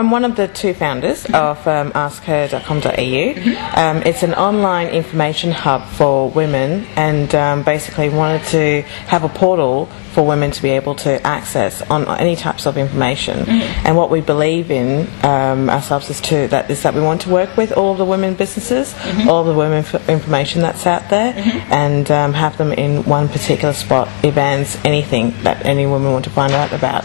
I'm one of the two founders of askher.com.au. It's an online information hub for women, and basically wanted to have a portal for women to be able to access on any types of information. And what we believe in ourselves is that we want to work with all of the women businesses, all of the women information that's out there, and have them in one particular spot, events, anything that any women want to find out about.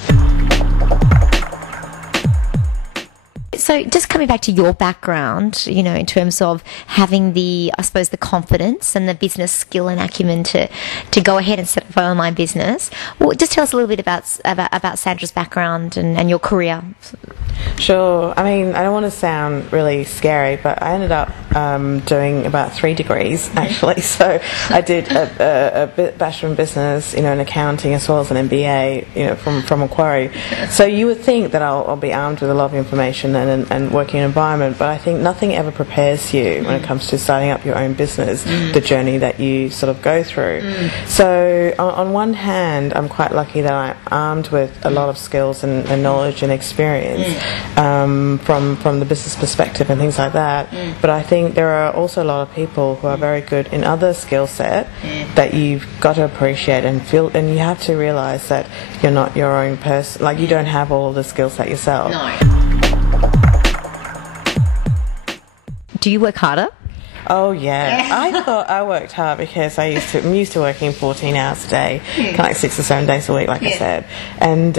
So just coming back to your background, you know, in terms of having the, I suppose, the confidence and the business skill and acumen to go ahead and set up an online business, well, just tell us a little bit about Sandra's background and your career. Sure. I mean, I don't want to sound really scary, but I ended up doing about 3 degrees, actually. So I did a Bachelor in Business, you know, in accounting, as well as an MBA, you know, from Macquarie. So you would think that I'll be armed with a lot of information and working environment, but I think nothing ever prepares you when it comes to starting up your own business, the journey that you sort of go through. So on one hand, I'm quite lucky that I'm armed with a lot of skills and knowledge and experience from the business perspective and things like that. But I think there are also a lot of people who are very good in other skill set that you've got to appreciate and feel, and you have to realise that you're not your own person, like you don't have all of the skill set yourself. No. Do you work harder? Oh yeah. I thought I worked hard because I'm used to working 14 hours a day, kind of like 6 or 7 days a week, like I said. And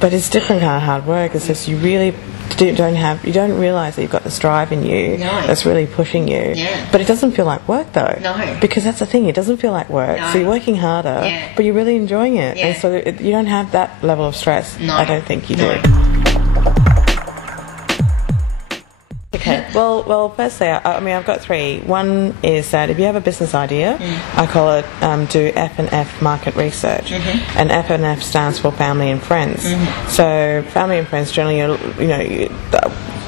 but it's different kind of hard work. It's just you really you don't realise that you've got this drive in you that's really pushing you. But it doesn't feel like work though. No. Because that's the thing, it doesn't feel like work. So you're working harder, but you're really enjoying it. And so you don't have that level of stress. I don't think you do. Okay, well, firstly, I mean, I've got 3. One is that if you have a business idea, I call it do F&F market research, and F&F stands for family and friends. So family and friends generally,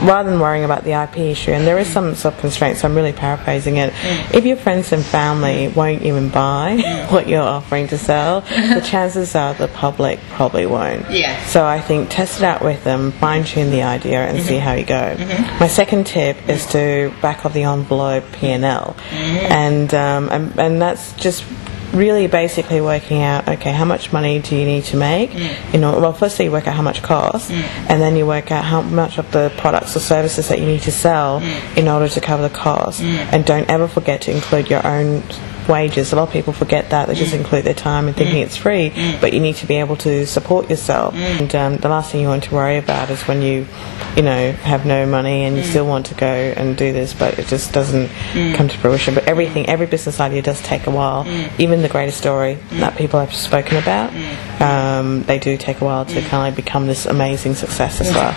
rather than worrying about the IP issue, and there is some sort of constraints, so I'm really paraphrasing it. If your friends and family won't even buy what you're offering to sell, the chances are the public probably won't. So I think test it out with them, fine-tune the idea, and see how you go. My second tip is to back of the envelope P&L, and that's just really basically working out, okay, how much money do you need to make? You know, well, firstly you work out how much it costs, and then you work out how much of the products or services that you need to sell in order to cover the cost. And don't ever forget to include your own wages. A lot of people forget that. They just include their time and thinking it's free, but you need to be able to support yourself. And the last thing you want to worry about is when you have no money and you still want to go and do this, but it just doesn't come to fruition. But every business idea does take a while. Even the greatest story that people have spoken about, they do take a while to kind of become this amazing success as well.